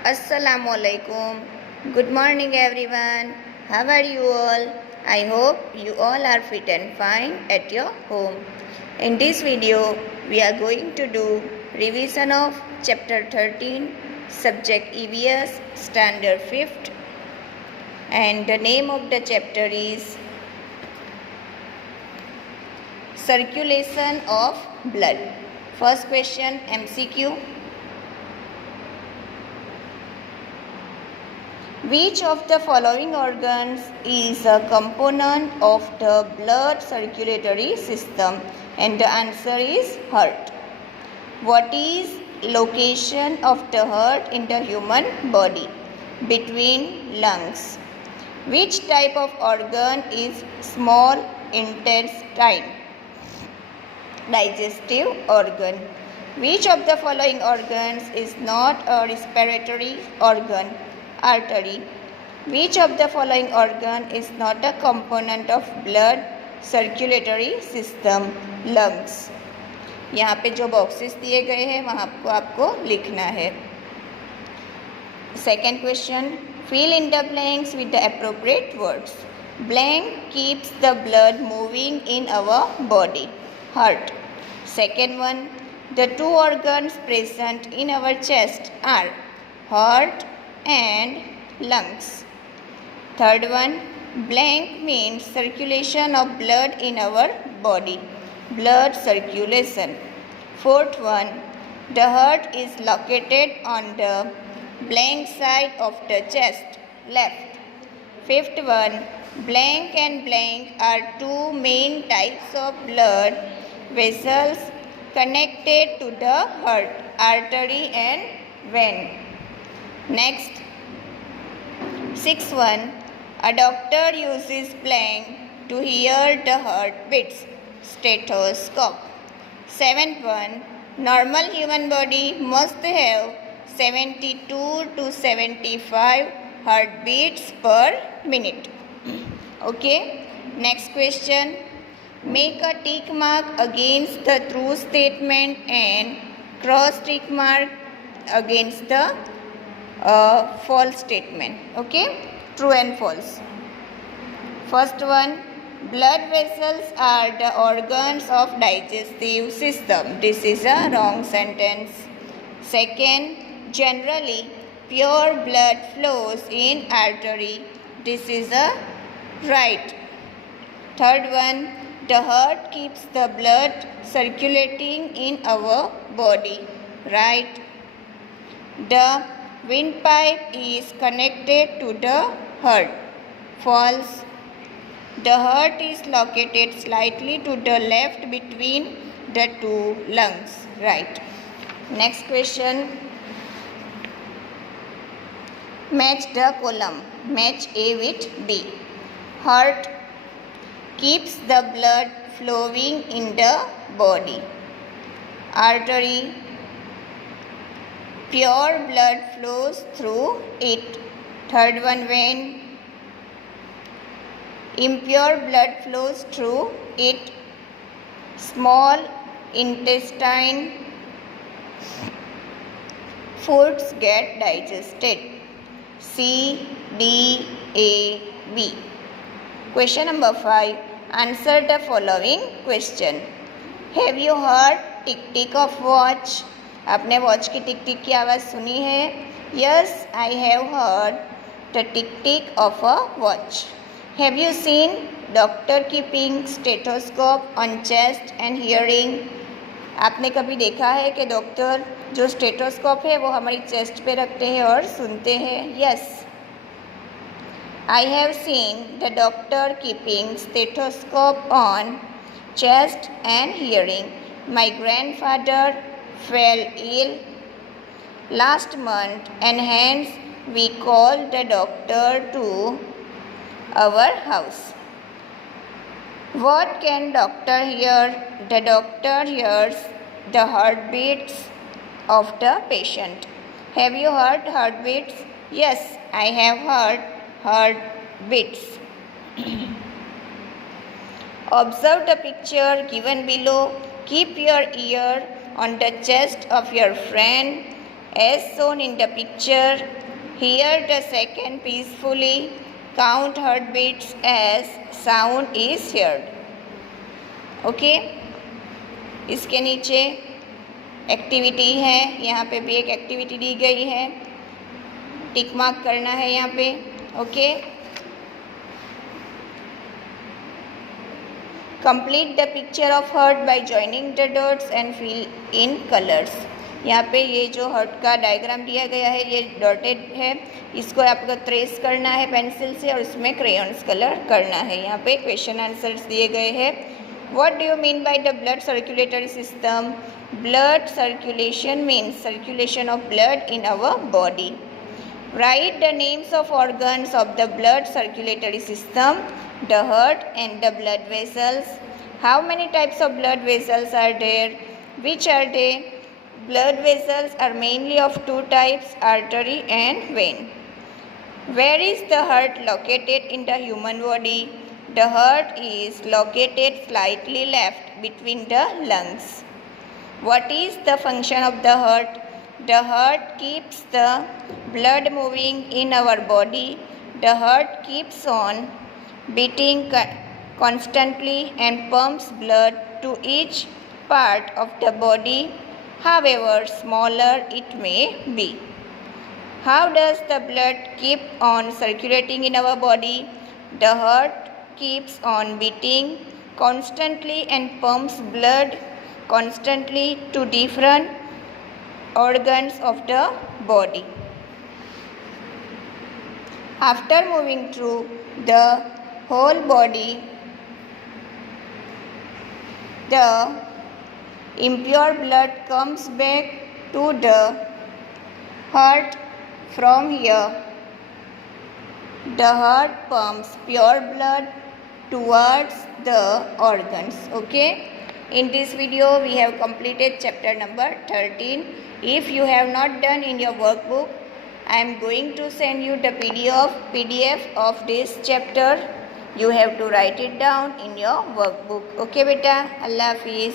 Assalamualaikum. Good morning everyone. How are you all? I hope you all are fit and fine at your home. In this video, we are going to do revision of chapter 13, subject EVS, standard 5th, and the name of the chapter is circulation of blood. First question MCQ. Which of the following organs is a component of the blood circulatory system? And the answer is heart. What is location of the heart in the human body? Between lungs. Which type of organ is small intestine? Digestive organ. Which of the following organs is not a respiratory organ? Artery. Which of the following organ is not a component of blood circulatory system? Lungs. यहाँ पे जो boxes दिए गए हैं वहाँ को आपको लिखना है. Second question, fill in the blanks with the appropriate words. Blank keeps the blood moving in our body. Heart. Second one, the two organs present in our chest are heart and lungs. Third one, blank means circulation of blood in our body. Blood circulation. Fourth one, the heart is located on the blank side of the chest, left. Fifth one, blank and blank are two main types of blood vessels connected to the heart, artery and vein. Next, sixth one, a doctor uses blank to hear the heartbeats, stethoscope. Seventh one, normal human body must have 72 to 75 heartbeats per minute. Okay, next question. Make a tick mark against the true statement and cross tick mark against the false statement. Okay, true and false. First one, blood vessels are the organs of digestive system. This is a wrong sentence. Second, generally pure blood flows in artery. This is a right. Third one, the heart keeps the blood circulating in our body. Right. The windpipe is connected to the heart. False. The heart is located slightly to the left between the two lungs. Right. Next question. Match the column. Match A with B. Heart keeps the blood flowing in the body. Artery, pure blood flows through it. Third one, vein, impure blood flows through it. Small intestine, foods get digested. C, D, A, B. Question number 5. Answer the following question. Have you heard tick tick of watch? आपने watch की टिक टिक की आवाज़ सुनी है? Yes, I have heard the tick tick of a watch. Have you seen doctor keeping stethoscope on chest and hearing? आपने कभी देखा है कि डॉक्टर जो स्टेथोस्कोप है वो हमारी चेस्ट पे रखते हैं और सुनते हैं? Yes. I have seen the doctor keeping stethoscope on chest and hearing. My grandfather fell ill last month and hence we called the doctor to our house. What can doctor hear? The doctor hears the heartbeats of the patient. Have you heard heartbeats? Yes, I have heard heartbeats. Observe the picture given below. Keep your ear on the chest of your friend as shown in the picture. Hear the second peacefully. Count heartbeats as sound is heard. Okay इसके नीचे activity है, यहाँ पे भी एक activity दी गई है, tick mark करना है यहाँ पे. Okay complete the picture of heart by joining the dots and fill in colours. यहाँ पे ये जो हर्ट का डायग्राम दिया गया है ये डॉटेड है, इसको आपको ट्रेस करना है पेंसिल से और इसमें क्रेयॉन्स कलर करना है. यहाँ पे क्वेश्चन आंसर्स दिए गए हैं. What do you mean by the blood circulatory system? Blood circulation means circulation of blood in our body. Write the names of organs of the blood circulatory system, the heart and the blood vessels. How many types of blood vessels are there? Which are they? Blood vessels are mainly of two types, artery and vein. Where is the heart located in the human body? The heart is located slightly left between the lungs. What is the function of the heart? The heart keeps the blood moving in our body. The heart keeps on beating constantly and pumps blood to each part of the body, however smaller it may be. How does the blood keep on circulating in our body? The heart keeps on beating constantly and pumps blood constantly to different organs of the body. After moving through the whole body, the impure blood comes back to the heart. From here, the heart pumps pure blood towards the organs. Okay, in this video we have completed chapter number 13. If you have not done in your workbook, I am going to send you the PDF of this chapter. You have to write it down in your workbook. Okay beta, Allah Hafiz.